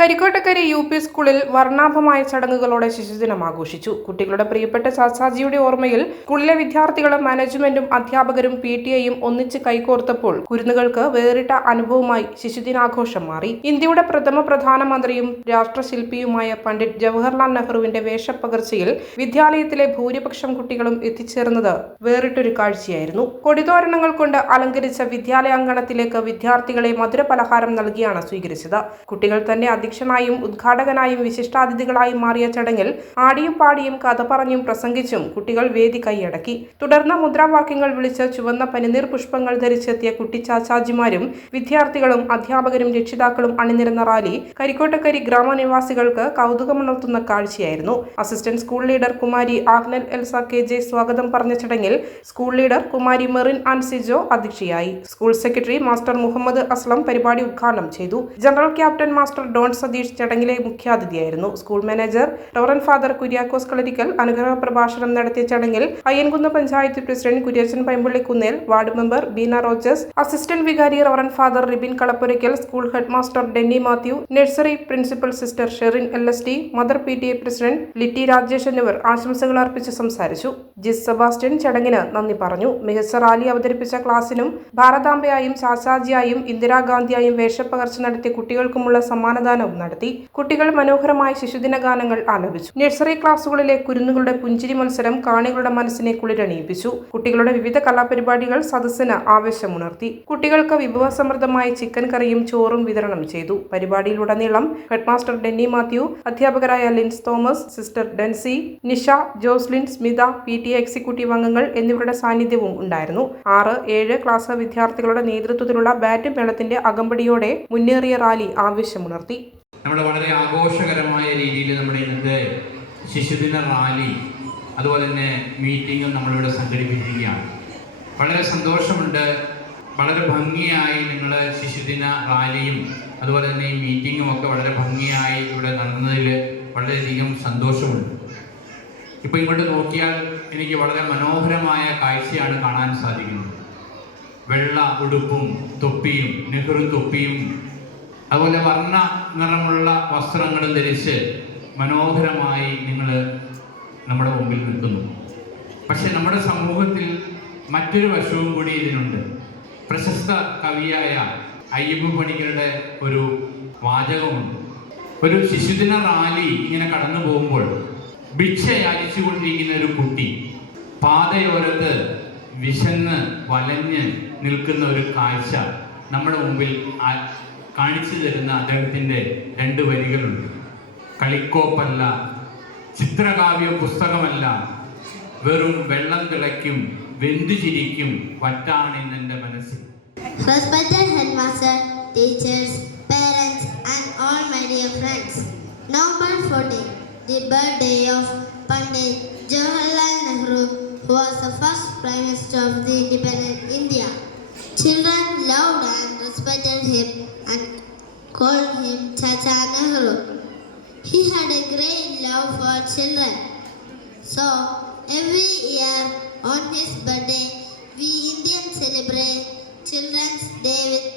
കരിക്കോട്ടക്കരി U P സ്കൂളിൽ വർണാഭമായ ചടങ്ങുകളോടെ ശിശുദിനം ആഘോഷിച്ചു. കുട്ടികളുടെ പ്രിയപ്പെട്ട സാസാജിയുടെ ഓർമ്മയിൽ സ്കൂളിലെ വിദ്യാർത്ഥികളും മാനേജ്മെന്റും അധ്യാപകരും പി ടി ഐയും ഒന്നിച്ച് കൈകോർത്തപ്പോൾ കുരുന്നുകൾക്ക് വേറിട്ട അനുഭവമായി ശിശുദിനാഘോഷം മാറി. ഇന്ത്യയുടെ പ്രഥമ പ്രധാനമന്ത്രിയും രാഷ്ട്രശില്പിയുമായ പണ്ഡിറ്റ് ജവഹർലാൽ നെഹ്റുവിന്റെ വേഷപ്പകർച്ചയിൽ വിദ്യാലയത്തിലെ ഭൂരിപക്ഷം കുട്ടികളും എത്തിച്ചേർന്നത് വേറിട്ടൊരു കാഴ്ചയായിരുന്നു. കൊടിതോരണങ്ങൾ കൊണ്ട് അലങ്കരിച്ച വിദ്യാലയാങ്കണത്തിലേക്ക് വിദ്യാർത്ഥികളെ മധുരപലഹാരം നൽകിയാണ് സ്വീകരിച്ചത്. കുട്ടികൾ തന്നെ അധ്യക്ഷനായും ഉദ്ഘാടകനായും വിശിഷ്ടാതിഥികളായും മാറിയ ചടങ്ങിൽ ആടിയും പാടിയും കഥ പറഞ്ഞും പ്രസംഗിച്ചും കുട്ടികൾ വേദി കൈയടക്കി. തുടർന്ന് മുദ്രാവാക്യങ്ങൾ വിളിച്ച് ചുവന്ന പനിനീർ പുഷ്പങ്ങൾ ധരിച്ചെത്തിയ കുട്ടിച്ചാച്ചാജിമാരും വിദ്യാർത്ഥികളും അധ്യാപകരും രക്ഷിതാക്കളും അണിനിരുന്ന റാലി കരിക്കോട്ടക്കരി ഗ്രാമനിവാസികൾക്ക് കൗതുകമുണർത്തുന്ന കാഴ്ചയായിരുന്നു. അസിസ്റ്റന്റ് സ്കൂൾ ലീഡർ കുമാരി ആഗ്നൽ എൽസ കെ ജെ സ്വാഗതം പറഞ്ഞ ചടങ്ങിൽ സ്കൂൾ ലീഡർ കുമാരി മെറിൻ ആൻസിജോ അധ്യക്ഷയായി. School secretary master Muhammad Aslam പരിപാടി ഉദ്ഘാടനം ചെയ്തു. General captain master Don Satheesh ചടങ്ങിലെ മുഖ്യാതിഥിയായിരുന്നു. സ്കൂൾ മാനേജർ ടോറൻ ഫാദർ കുര്യാക്കോസ് കളരിക്കൽ അനുഗ്രഹ പ്രഭാഷണം നടത്തിയ ചടങ്ങിൽ Ayyankunnu panchayat president Kuriachan Paimpally Kunnel ward member Beena Rojas assistant vicar reverend father Ribin Kalappurackal school head master Denny Mathew nursery principal sister Sherin L S T mother P T A president Litty Rajesh എന്നിവർ ആശംസകൾ അർപ്പിച്ച് സംസാരിച്ചു. ജിസ് Sebastian ചടങ്ങിന് നന്ദി പറഞ്ഞു. മികച്ച rally അവതരിപ്പിച്ച ക്ലാസിനും ഭാരതാംബയായും ചാച്ചാജിയായും ഇന്ദിരാഗാന്ധിയായും വേഷപ്പകർച്ച നടത്തിയ കുട്ടികൾക്കുമുള്ള സമ്മാനദാനവും നടത്തി കുട്ടികൾ മനോഹരമായ ശിശുദിന ഗാനങ്ങൾ ആലപിച്ചു. നഴ്സറി ക്ലാസുകളിലെ കുരുന്നുകളുടെ പുഞ്ചിരി മത്സരം കാണികളുടെ മനസ്സിനെ കുളിരണിയിപ്പിച്ചു. കുട്ടികളുടെ വിവിധ കലാപരിപാടികൾ സദസ്സിന് ആവേശമുണർത്തി. കുട്ടികൾക്ക് വിഭവസമൃദ്ധമായ ചിക്കൻ കറിയും ചോറും വിതരണം ചെയ്തു. പരിപാടിയിലുടനീളം ഹെഡ്മാസ്റ്റർ ഡെന്നി മാത്യു അധ്യാപകരായ Lins Thomas sister Dency Nisha Joslin Smitha P T executive അംഗങ്ങൾ എന്നിവരുടെ സാന്നിധ്യവും ഉണ്ടായിരുന്നു. ആറ് ഏഴ് ക്ലാസ് വിദ്യാർത്ഥികളുടെ നേതൃത്വത്തിലുള്ള ബാറ്റ് മേളത്തിന്റെ അകമ്പടിയോടെ മുന്നേറിയ റാലി ആവേശമുണർത്തി. നമ്മൾ വളരെ ആഘോഷകരമായ രീതിയിൽ നമ്മുടെ ഇന്നത്തെ ശിശുദിന റാലി അതുപോലെ തന്നെ മീറ്റിങ്ങും നമ്മളിവിടെ സംഘടിപ്പിച്ചിരിക്കുകയാണ്. വളരെ സന്തോഷമുണ്ട്. വളരെ ഭംഗിയായി നിങ്ങൾ ശിശുദിന റാലിയും അതുപോലെ തന്നെ ഈ മീറ്റിങ്ങും ഒക്കെ വളരെ ഭംഗിയായി ഇവിടെ നടന്നതിൽ വളരെയധികം സന്തോഷമുണ്ട്. ഇപ്പോൾ ഇങ്ങോട്ട് നോക്കിയാൽ എനിക്ക് വളരെ മനോഹരമായ കാഴ്ചയാണ് കാണാൻ സാധിക്കുന്നത്. വെള്ള ഉടുപ്പും തൊപ്പിയും നെഹ്റു തൊപ്പിയും അതുപോലെ വർണ നിറമുള്ള വസ്ത്രങ്ങൾ ധരിച്ച് മനോഹരമായി നിങ്ങൾ നമ്മുടെ മുമ്പിൽ നിൽക്കുന്നു. പക്ഷെ നമ്മുടെ സമൂഹത്തിൽ മറ്റൊരു വശവും കൂടി ഇതിനുണ്ട് പ്രശസ്ത കവിയായ അയ്യപ്പ പണിക്കരുടെ ഒരു വാചകമുണ്ട്. ഒരു ശിശുദിന റാലി ഇങ്ങനെ കടന്നു പോകുമ്പോൾ ഭിക്ഷ യാചിച്ചുകൊണ്ടിരിക്കുന്ന ഒരു കുട്ടി പാതയോരത്ത് വിശന്ന് വലഞ്ഞ് നിൽക്കുന്ന ഒരു കാഴ്ച നമ്മുടെ മുമ്പിൽ കാണിച്ചു തരുന്ന അദ്ദേഹത്തിന്റെ രണ്ട് വരികളുണ്ട്. കളിക്കോപ്പല്ല ചിത്രകാവ്യ പുസ്തകമല്ല വെറും വെള്ളം തിളയ്ക്കും വെന്തു ചിരിക്കും പറ്റാണ് ഇന്ന് എന്റെ മനസ്സിൽ Jawaharlal Nehru was the first prime minister of the independent India. Children loved and respected him and called him Chacha Nehru. He had a great love for children. So, every year on his birthday, we Indians celebrate Children's Day with